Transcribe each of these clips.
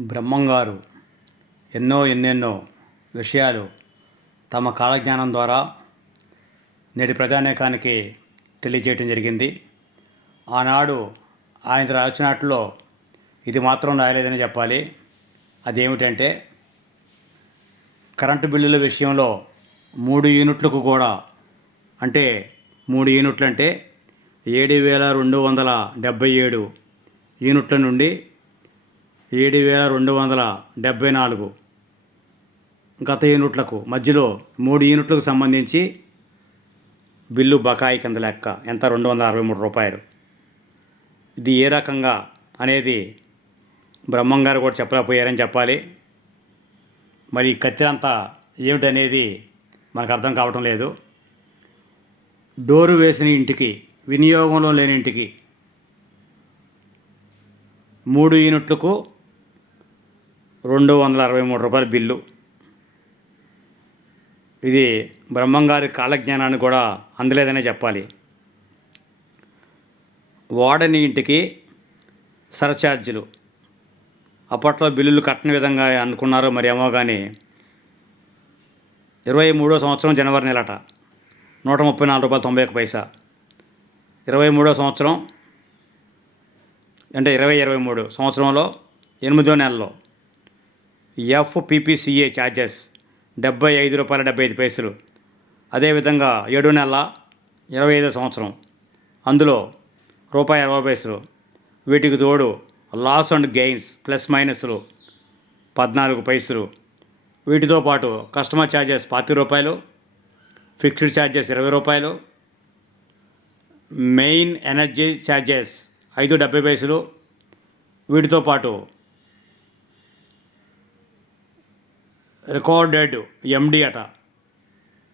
బ్రహ్మంగారు ఎన్నో ఎన్నెన్నో విషయాలు తమ కాలజ్ఞానం ద్వారా నేటి ప్రజానేకానికి తెలియజేయటం జరిగింది. ఆనాడు ఆయన రాసినట్లో ఇది మాత్రం రాయలేదని చెప్పాలి. అదేమిటంటే కరెంటు బిల్లుల విషయంలో మూడు యూనిట్లకు కూడా అంటే మూడు యూనిట్లు అంటే ఏడు వేల రెండు వందల డెబ్బై ఏడు యూనిట్ల నుండి ఏడు వేల రెండు వందల డెబ్బై నాలుగు గత యూనిట్లకు మధ్యలో మూడు యూనిట్లకు సంబంధించి బిల్లు బకాయి కింద లెక్క ఎంత? రెండు వందల అరవై మూడు రూపాయలు. ఇది ఏ రకంగా అనేది బ్రహ్మం గారు కూడా చెప్పలేకపోయారని చెప్పాలి. మరి కత్తిరంతా ఏమిటనేది మనకు అర్థం కావటం లేదు. డోరు వేసిన ఇంటికి వినియోగంలో లేని ఇంటికి మూడు యూనిట్లకు రెండు వందల అరవై మూడు రూపాయల బిల్లు. ఇది బ్రహ్మంగారి కాలజ్ఞానాన్ని కూడా అందలేదనే చెప్పాలి. వాడని ఇంటికి సర్ఛార్జీలు అప్పట్లో బిల్లులు కట్టని విధంగా అనుకున్నారో మరి ఏమో కానీ ఇరవై మూడో సంవత్సరం జనవరి నెలట నూట ముప్పై నాలుగు రూపాయలు తొంభై ఒక పైసా. ఇరవై మూడో సంవత్సరం అంటే ఇరవై ఇరవై మూడు సంవత్సరంలో ఎనిమిదో నెలలో ఎఫ్పిపిసిఏ ఛార్జెస్ డెబ్బై ఐదు రూపాయల డెబ్బై ఐదు పైసలు. అదేవిధంగా ఏడు నెల ఇరవై ఐదో సంవత్సరం. అందులో రూపాయి అరవై పైసలు. వీటికి తోడు లాస్ అండ్ గెయిన్స్ ప్లస్ మైనస్లు పద్నాలుగు పైసలు. వీటితో పాటు కస్టమర్ ఛార్జెస్ పాతి రూపాయలు ఫిక్స్డ్ ఛార్జెస్ ఇరవై రూపాయలు. మెయిన్ ఎనర్జీ ఛార్జెస్ ఐదు డెబ్బై పైసలు. వీటితో పాటు రికార్డెడ్ ఎండి అట.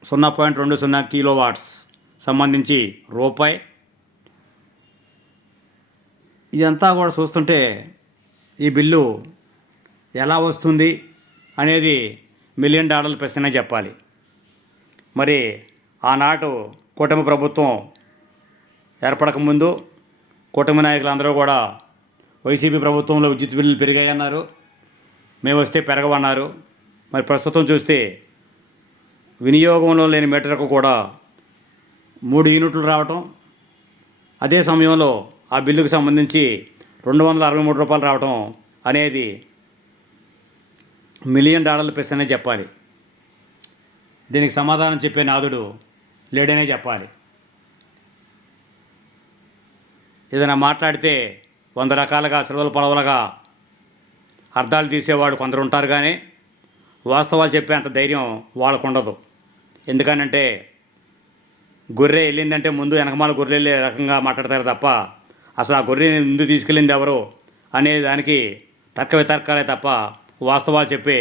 సున్నా పాయింట్ రెండు సున్నా కిలో వాట్స్ సంబంధించి రూపాయి. ఇదంతా కూడా చూస్తుంటే ఈ బిల్లు ఎలా వస్తుంది అనేది మిలియన్ డాలర్ల ప్రశ్ననే చెప్పాలి. మరి ఆనాటు కూటమి ప్రభుత్వం ఏర్పడకముందు కూటమి నాయకులందరూ కూడా వైసీపీ ప్రభుత్వంలో విద్యుత్ బిల్లులు పెరిగాయన్నారు. మేము వస్తే పెరగవన్నారు. మరి ప్రస్తుతం చూస్తే వినియోగంలో లేని మీటర్కు కూడా మూడు యూనిట్లు రావటం అదే సమయంలో ఆ బిల్లుకు సంబంధించి రెండు వందల అరవై మూడు రూపాయలు రావటం అనేది మిలియన్ డాలర్ల ప్రశ్నే చెప్పాలి. దీనికి సమాధానం చెప్పే నాదుడు లేడనే చెప్పాలి. ఏదైనా మాట్లాడితే వంద రకాలుగా సెలవులు పొలవలుగా అర్థాలు తీసేవాడు కొందరు ఉంటారు కానీ వాస్తవాలు చెప్పే అంత ధైర్యం వాళ్ళకు ఉండదు ఎందుకనంటే గొర్రె వెళ్ళిందంటే ముందు వెనకమాల గొర్రె వెళ్ళే రకంగా మాట్లాడతారు తప్ప అసలు ఆ గొర్రెని ముందు తీసుకెళ్ళింది ఎవరు అనే దానికి తర్క వితర్కాలే తప్ప వాస్తవాలు చెప్పే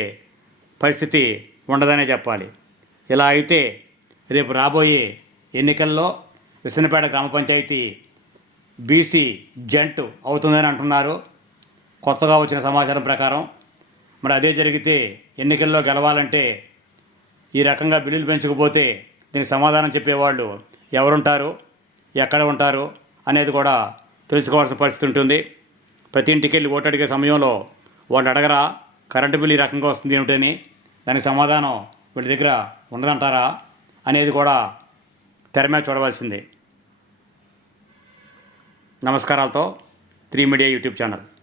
పరిస్థితి ఉండదనే చెప్పాలి. ఇలా అయితే రేపు రాబోయే ఎన్నికల్లో విసనపేట గ్రామ పంచాయతీ బీసీ జంట్ అవుతుందని అంటున్నారు. కొత్తగా వచ్చిన సమాచారం ప్రకారం మరి అదే జరిగితే ఎన్నికల్లో గెలవాలంటే ఈ రకంగా బిల్లులు పెంచకపోతే దీనికి సమాధానం చెప్పేవాళ్ళు ఎవరుంటారు? ఎక్కడ ఉంటారు? అనేది కూడా తెలుసుకోవాల్సిన పరిస్థితి ఉంటుంది. ప్రతి ఇంటికి వెళ్ళి ఓటు అడిగే సమయంలో వాళ్ళు అడగరా? కరెంటు బిల్లు ఈ రకంగా వస్తుంది ఏమిటని? దానికి సమాధానం వీళ్ళ దగ్గర ఉండదంటారా అనేది కూడా తెర మీద చూడవలసింది. నమస్కారాలతో త్రీ మీడియా యూట్యూబ్ ఛానల్.